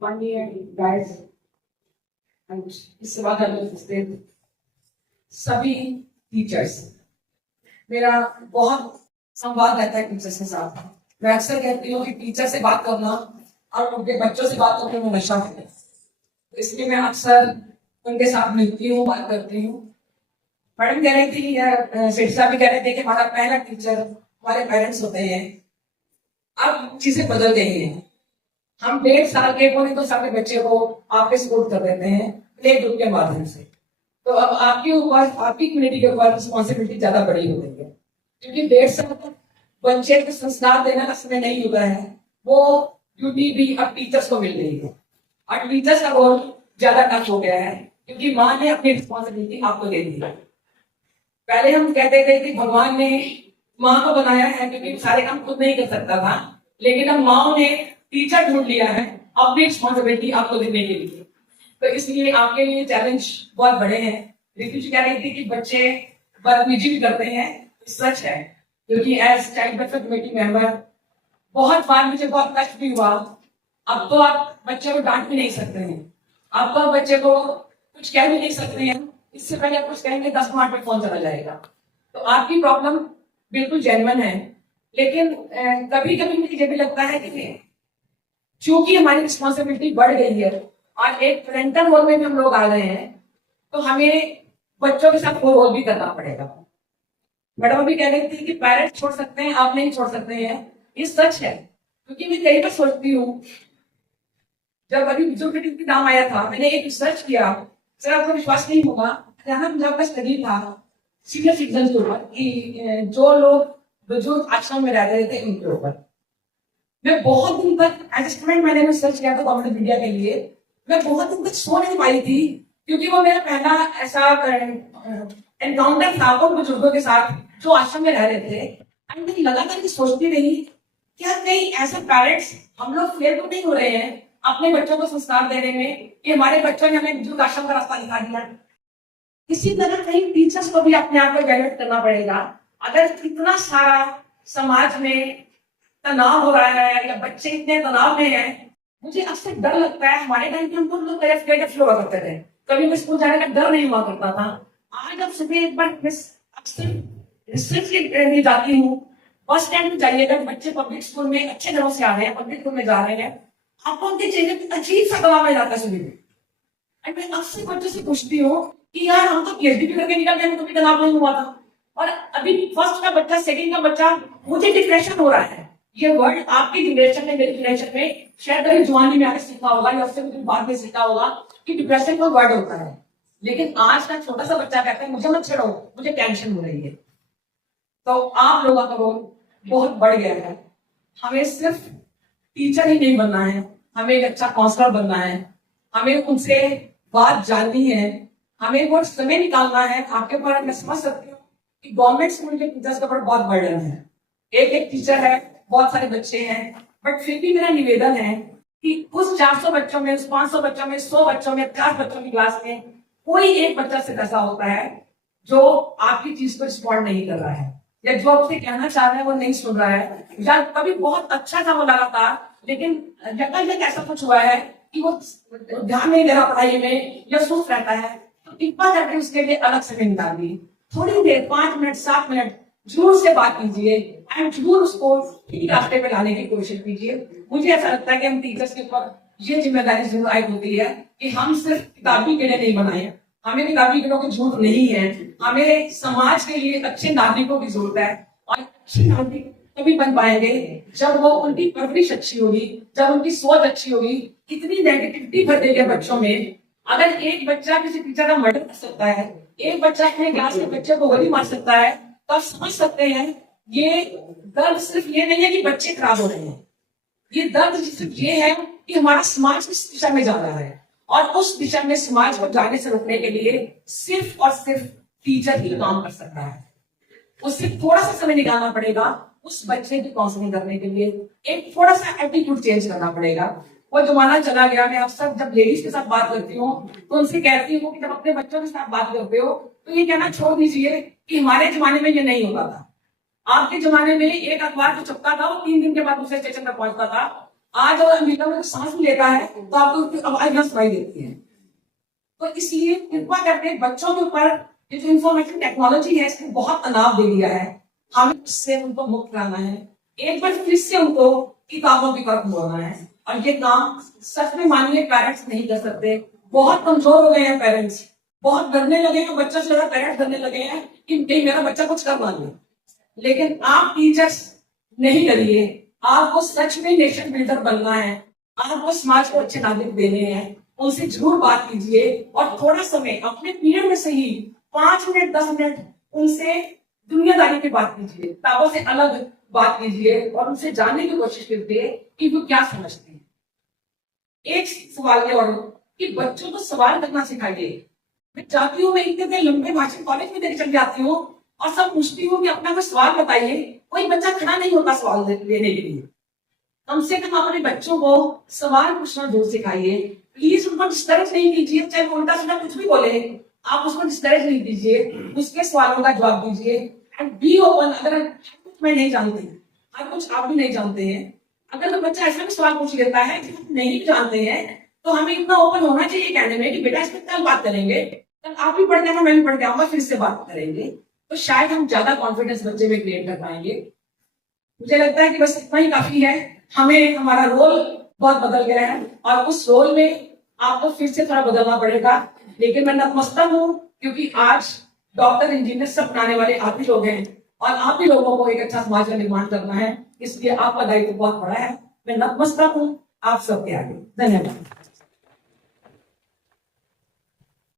माननीय गाइस इस सभा में उपस्थित सभी टीचर्स, मेरा बहुत संवाद रहता है टीचर्स के साथ। मैं अक्सर कहती हूँ कि टीचर से बात करना और उनके बच्चों से बात करने में नशा है, इसलिए मैं अक्सर उनके साथ मिलती हूँ, बात करती हूँ। मैडम कह रही थी या शिक्षा भी कह रहे थे कि हमारा पहला टीचर हमारे पेरेंट्स होते हैं। अब चीजें बदल गई हैं। हम 1.5 साल के को नहीं तो सारे बच्चे को आपके सपोर्ट कर देते हैं प्ले ग्रुप के माध्यम से। तो अब आपके ऊपर, आपकी कम्युनिटी के ऊपर रिस्पॉन्सिबिलिटी ज्यादा बड़ी हो गई है, क्योंकि 1.5 साल तक बच्चे को संस्कार देने का समय नहीं हुआ है। वो ड्यूटी भी अब टीचर्स को मिल रही है और टीचर्स का रोल ज्यादा टफ हो गया है, क्योंकि माँ ने अपनी रिस्पॉन्सिबिलिटी आपको दे दी है। पहले हम कहते थे कि भगवान ने माँ को बनाया है क्योंकि सारे काम खुद नहीं कर सकता था, लेकिन अब माँ ने टीचर ढूंढ लिया है अपनी रिस्पॉन्सिबिलिटी आपको देने के लिए। तो इसलिए आपके लिए चैलेंज बहुत बड़े हैं। ऋतु जी कह रही थी कि बच्चे बदतमीजी भी करते हैं, सच है, क्योंकि as child welfare committee member बहुत बार मुझे बहुत कष्ट भी हुआ। अब तो आप बच्चे को डांट भी नहीं सकते हैं, अब तो बच्चे को कुछ कह भी नहीं सकते हैं। इससे पहले आप कुछ कहेंगे 10 मिनट में फोन चला जाएगा। तो आपकी प्रॉब्लम बिल्कुल जेन्युइन है, लेकिन कभी कभी मुझे भी लगता है कि चूंकि हमारी रिस्पॉन्सिबिलिटी बढ़ गई है और एक पेरेंटल रोल में भी हम लोग आ गए हैं, तो हमें बच्चों के साथ वो रोल भी करना पड़ेगा। मैडम अभी कह रही थी कि पेरेंट्स छोड़ सकते हैं, आप नहीं छोड़ सकते हैं। ये सच है, क्योंकि मैं कई बार सोचती हूँ, जब अभी बुजुर्ग नाम आया था, मैंने एक रिसर्च किया, सर आपको विश्वास नहीं होगा, जहाँ पंजाब का स्टडी था सीनियर सिटीजन के ऊपर कि जो लोग बुजुर्ग आश्रम में रह रहे थे उनके ऊपर। मैं बहुत दिन तक एडजस्टमेंट मैंने रिसर्च किया था गवर्नमेंट मीडिया के लिए। मैं बहुत दिन तक सो नहीं पाई थी, क्योंकि वो मेरा पहला ऐसा एनकाउंटर था उन बुजुर्गों के साथ जो आश्रम में रह रहे थे। एंड मैं लगातार सोचती रही, क्या कहीं ऐसे पेरेंट्स हम लोग फेल तो नहीं हो रहे हैं अपने बच्चों को संस्कार देने में, कि हमारे बच्चों ने हमें बुजुर्ग आश्रम का रास्ता दिखा दिया। इसी तरह कहीं टीचर्स को भी अपने आप को इवैल्यूएट करना पड़ेगा। अगर इतना सारा समाज में तनाव हो रहा है या बच्चे इतने तनाव में हैं, मुझे अक्सर डर लगता है। हमारे टाइम पे हम तो लोग हुआ करते थे, कभी भी स्कूल जाने का डर नहीं हुआ करता था। आज अब सुबह एक बार अक्सर रिसर्च के लिए जाती हूँ, बस स्टैंड में जाइएगा, बच्चे पब्लिक स्कूल में अच्छे घरों से आ रहे हैं, पब्लिक स्कूल में जा रहे हैं, आपको उनके चेहरे पे अजीब सा दबाव आ जाता है सुबह में। मैं अक्सर बच्चों से पूछती हूँ कि यार हम तो पीएचडी भी करके निकल गए, कभी तनाव नहीं हुआ था, और अभी फर्स्ट का बच्चा, सेकंड का बच्चा, मुझे डिप्रेशन हो रहा है। ये वर्ड आपकी जनरेशन में, मेरी जनरेशन में शायद कभी जवानी में आके सीखा होगा या उससे कुछ बाद में सीखा होगा कि डिप्रेशन का वर्ड होता है, लेकिन आज का छोटा सा बच्चा कहता है मुझे मत छेड़ो, मुझे टेंशन हो रही है। तो आप लोगों का रोल बहुत बढ़ गया है। हमें सिर्फ टीचर ही नहीं बनना है, हमें एक अच्छा काउंसलर बनना है, हमें उनसे बात जाननी है, हमें वो समय निकालना है। आपके ऊपर मैं समझ सकती हूँ कि गवर्नमेंट स्कूल के टीचर्स के ऊपर बहुत बर्डन है, एक टीचर है, बहुत सारे बच्चे हैं, बट फिर भी मेरा निवेदन है कि उस 400 बच्चों में, उस 500 बच्चों में, 100 बच्चों में, 50 बच्चों की क्लास में कोई एक बच्चा सिर्फ ऐसा होता है जो आपकी चीज को रिस्पॉन्ड नहीं कर रहा है, या जो आपसे कहना चाह रहे हैं वो नहीं सुन रहा है, या कभी बहुत अच्छा था वो लगातार, लेकिन जगह ऐसा कुछ हुआ है कि वो ध्यान नहीं दे रहा पढ़ाई में या सुस्त रहता है, तो कृपा करके उसके लिए अलग समय निकालिए। थोड़ी देर, 5 मिनट, 7 मिनट जरूर से बात कीजिए एंड जरूर उसको ठीक रास्ते पे लाने की कोशिश कीजिए। मुझे ऐसा लगता है कि हम टीचर्स के ऊपर ये जिम्मेदारी जरूर आई होती है कि हम सिर्फ किताबी कीड़े नहीं बनाए, हमें किताबी कीड़ों की जरूरत नहीं है, हमें समाज के लिए अच्छे नागरिकों की जरूरत है। और अच्छे नागरिक तभी बन पाएंगे जब वो, उनकी परवरिश अच्छी होगी, जब उनकी सोच अच्छी होगी। इतनी नेगेटिविटी भर देगी बच्चों में। अगर एक बच्चा किसी टीचर का मर्डर कर सकता है, एक बच्चा अपने क्लास के बच्चे को गोली मार सकता है, तो आप समझ सकते हैं ये दर्द सिर्फ ये नहीं है कि बच्चे खराब हो रहे हैं, ये दर्द सिर्फ ये है कि हमारा समाज किस दिशा में जा रहा है, और उस दिशा में समाज को जाने से रोकने के लिए सिर्फ और सिर्फ टीचर ही काम कर सकता है। उससे थोड़ा सा समय निकालना पड़ेगा उस बच्चे की काउंसलिंग करने के लिए, एक थोड़ा सा एटीट्यूड चेंज करना पड़ेगा। वो जमाना चला गया। मैं अक्सर जब लेडीज के साथ बात करती हूँ तो उनसे कहती हूँ कि जब अपने बच्चों के साथ बात करते हो तो ये कहना छोड़ दीजिए कि हमारे जमाने में ये नहीं होता था। आपके जमाने में एक अखबार जो छपता था वो 3 दिन के बाद दूसरे स्टेशन पर पहुंचता था। आज अगर अमेरिका में सांस भी लेता है तो आपको उसकी आवाज ना सुनाई देती है। तो इसलिए कृपा करके बच्चों के ऊपर ये जो इंफॉर्मेशन टेक्नोलॉजी है इसने बहुत तनाव दे दिया है, हमें इससे उनको मुक्त कराना है। एक बार फिर से उनको किताबों की तरफ मोड़ना है, और ये काम सच में मानिए पेरेंट्स नहीं कर सकते। बहुत कमजोर हो गए हैं पेरेंट्स, बहुत डरने लगे हैं, बच्चों से ज्यादा पेरेंट्स डरने लगे हैं कि नहीं मेरा बच्चा कुछ कर मान ले। लेकिन आप टीचर्स नहीं करिए, आपको सच में नेशन बिल्डर बनना है, आपको समाज को अच्छे नागरिक देने हैं। उनसे जरूर बात कीजिए, और थोड़ा समय अपने पीरियड में से ही 5 मिनट 10 मिनट उनसे दुनियादारी की बात कीजिए, किताबों से अलग बात कीजिए, और उनसे जानने की कोशिश कीजिए कि वो क्या समझते हैं। एक सवाल ये और कि बच्चों को सवाल करना सिखाइए। मैं चाहती हूँ मैं इतने लंबे भाषण कॉलेज में देकर चल जाती हूँ और सब पूछती हूँ कि अपना कोई सवाल बताइए, कोई बच्चा खड़ा नहीं होता सवाल लेने के लिए। कम से कम अपने बच्चों को सवाल पूछना जरूर सिखाइए। प्लीज उनको डिस्करेज नहीं कीजिए, चाहे उल्टा सीधा कुछ भी बोले, आप उसको डिस्करेज नहीं कीजिए, उसके सवालों का जवाब दीजिए एंड बी ओपन। अगर कुछ मैं नहीं जानती, अगर कुछ आप भी नहीं जानते हैं, अगर तो बच्चा ऐसा भी सवाल पूछ लेता है कि हम नहीं जानते हैं, तो हमें इतना ओपन होना चाहिए कहने में कि बेटा इस पर कल बात करेंगे, कल आप भी पढ़ जाना, मैं भी पढ़ के आऊंगा, फिर से बात करेंगे। तो शायद हम ज्यादा कॉन्फिडेंस बच्चे में क्रिएट कर पाएंगे। मुझे लगता है कि बस इतना ही काफी है। हमें हमारा रोल बहुत बदल गया है, और उस रोल में आपको फिर से थोड़ा बदलना पड़ेगा। लेकिन मैं नतमस्तक हूँ, क्योंकि आज डॉक्टर इंजीनियर सब बनाने वाले आप ही लोग हैं, और आप ही लोगों को एक अच्छा समाज का निर्माण करना है, इसलिए आपका दायित्व बहुत बड़ा है। मैं नतमस्तक हूँ आप सबके आगे। धन्यवाद।